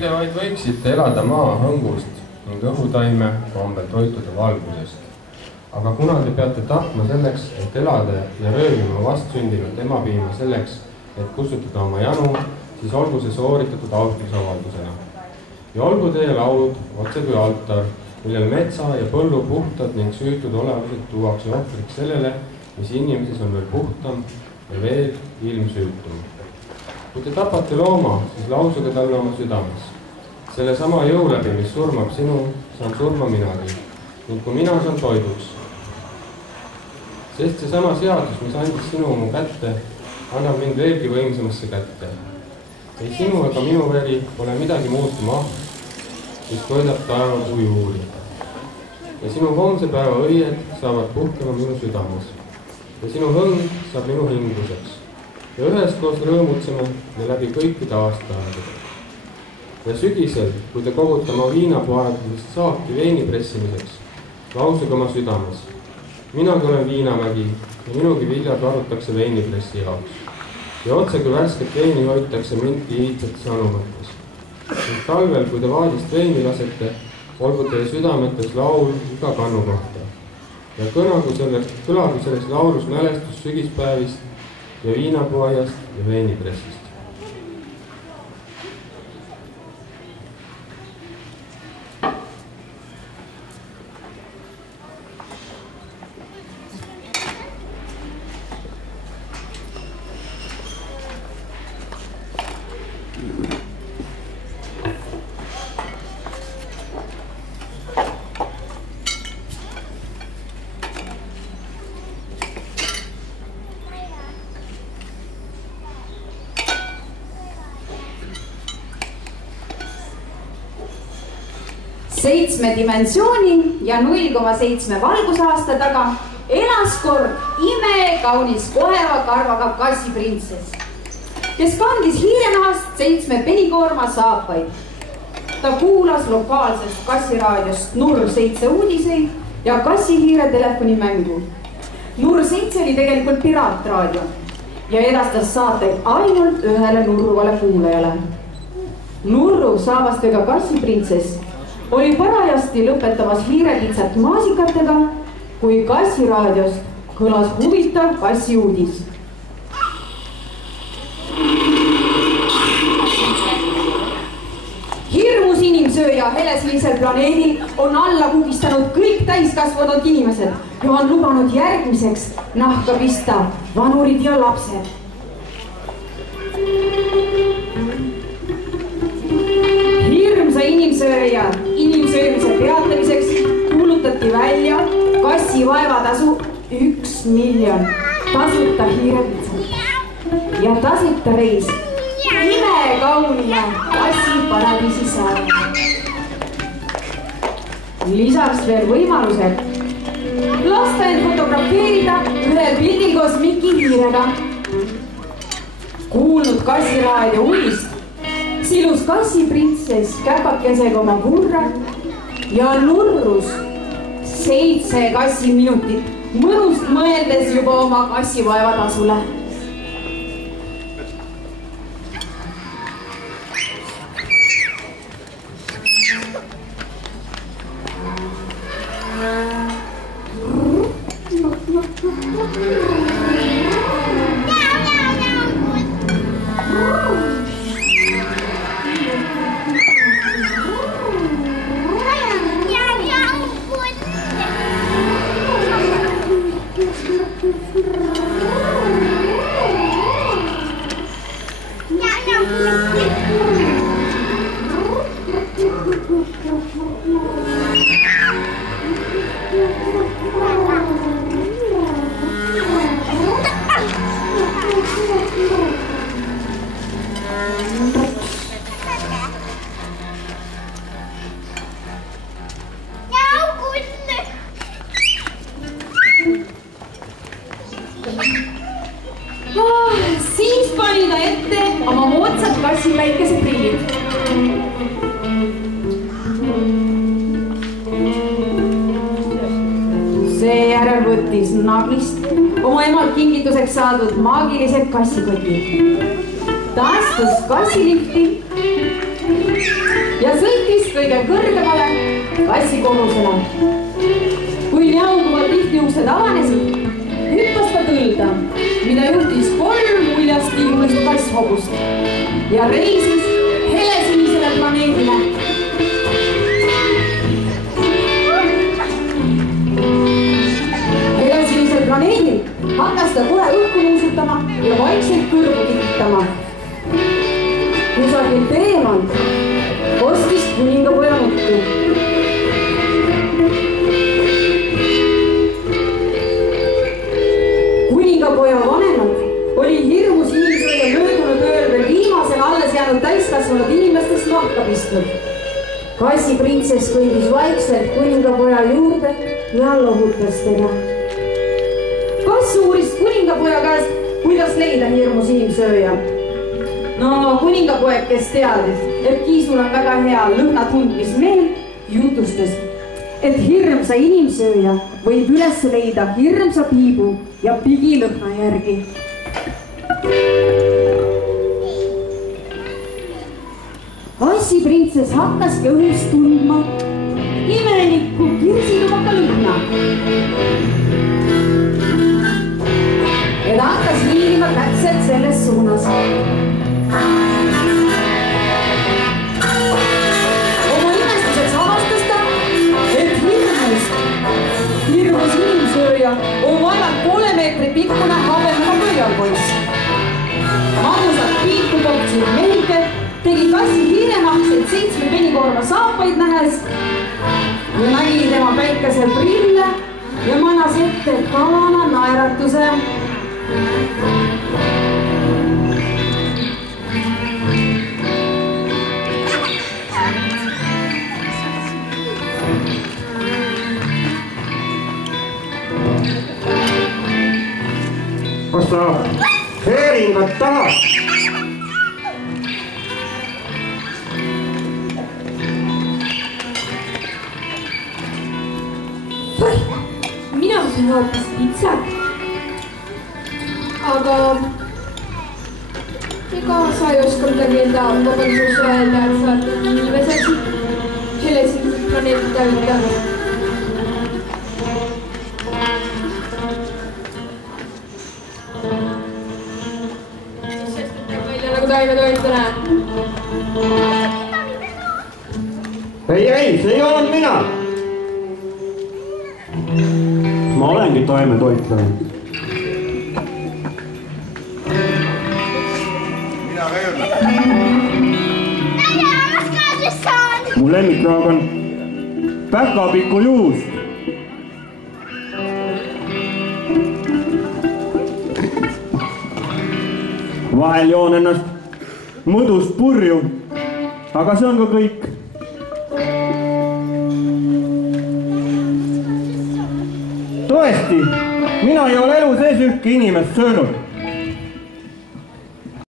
te vaid võiksite elada maa hõngust ning õhutaime kombel toituda valgusest. Aga kuna te peate tahtma selleks, et elada ja röövima vastsündinud emapiima selleks, et kustutada oma janu, siis olgu see sooritatud austusavaldusena. Ja olgu teie laulud otse kui altar, millel metsa ja põllu puhtad ning süütud olevused tuuakse ohvriks sellele, mis inimeses on veel puhtam ja veel ilmsüütum. Kui te tapate looma, siis lausuge talle oma südames. Selle sama jõu läbi, mis surmab sinu, saan surma minagi, ning kui mina saan toiduks. Sest see sama seadus, mis andis sinu mu kätte, annab mind veelgi võimsamasse kätte. Ei sinu ega minu veri pole midagi muutuma mis toidab taevapuu juuri. Ja sinu homse päeva õied saavad puhkema minu südames. Ja sinu hõng saab minu hinguseks. Ja üheskoos rõõmutseme ja läbi kõikide aastaaegade. Ja sügisel, kui te kogute oma viinapuaadadest saaki veini pressimiseks, lausuge oma südames. Minagi olen viinamägi ja minugi viljad varutakse veinipressi jaoks. Ja otse kui värsket veini hoitakse minti iidsetes anumates. Ning talvel, kui te vaadist veini lasete, olgu teie südametes laul iga kannu kohta. Ja kõlagu selles laulus mälestus sügispäevist ja viinapuaiast ja veinipressist. Seitsme dimensiooni ja 0,7 valgusaasta taga elas kord imekaunis koheva karvaga kassiprintsess, kes kandis hiirenahast 7 penikoorma saapaid. Ta kuulas lokaalsest kassiraadiost Nurr 7 uudiseid ja kassihiire telefonimängu. Nurr 7 oli tegelikult piraatraadio ja edastas saateid ainult ühele nurruvale kuulajale. Nurru saabastega kassiprintsess oli parajasti lõpetamas hiirepitsat maasikatega, kui kassiraadiost kõlas huvitav kassiuudis. Hirmus inimsööja helesinisel planeedil on alla kukistanud kõik täiskasvanud inimesed ja on lubanud järgmiseks nahka pista vanurid ja lapsed. Hirmsa inimsöömise peatamiseks kuulutati välja kassi vaevatasu 1 miljon tasuta hiirepitsat ja tasuta reis imekaunile kassiparadiisi saarele. Lisaks veel võimalused lasta end fotografeerida ühel pildil koos Miki hiirega. Kuulnud kassiraadio uudist silus kassiprintsess käpakesega oma vurra ja nurrus 7 kassiminutit mõnust mõeldes juba oma kassivaevatasule. Siis pani ta ette oma moodsad kassipäikeseprillid. Seejärel võttis naglist oma emalt kingituseks saadud maagilised kassikotid. Ta astus kassilifti ja sõitis kõige kõrgemale kassikorrusele. kui Njauguval tihtiuksed avanesid, hüppas ta kõlda, mida juhtis 3 uljast liigulist kasshobust ja reisis helesinisele planeedile. Helesinisel planeedil hakkas ta kohe õhku nuusutama ja vaikselt kõrvu tikitama. Kusagil teemal kostis kuningapoja nuttu. Kuningapoja vanemad oli hirmus inimesed ja möödunud ööl veel viimasel alles jäänud täiskasvanud inimestest nahka pistnud. Kassiprintsess kõndis vaikselt kuningapoja juurde ja lohutas teda. Kass uuris kuningapoja käest, kuidas leida hirmus inimsööja. No kuningapoeg, kes teadis, et Kiisul on väga hea lõhna tundmismeel, jutustas, et hirmsa inimsööja võib üles leida hirmsa piibu ja pigilõhna järgi. Kassiprintsess hakkaski õhus tundma imelikku kirsilubaka lõhna. Ja ta hakkas hiilima täpselt selles suunas. Oma imestuseks avastas ta, et hirmus inimsööja on vaevalt 3 meetri pikkune habemaga pöialpoiss. Magusad kiitu koptsid mehike, tegi kassi hiirenahkseid 7 penikorva saapaid nähes ja nägi tema päikesel prille ja manas ette kalana naeratuse. Kas sa heeringat tahad? Mina söön hoopis pitsat. Aga ega sa ei oska midagi enda vabandus öelda, et sa oled inimeseks helesinised planeedid täitanud. Nagu taime toitane. Ei, see ei olnud mina. Ma olengi taimetoitlane. Mina ka ei olnud. Mu lemmikraag on päkapiku juus. Vahel joon ennast mõdust purju, aga see on ka kõik. Tõesti, mina ei ole elu sees ühtki inimest söönud.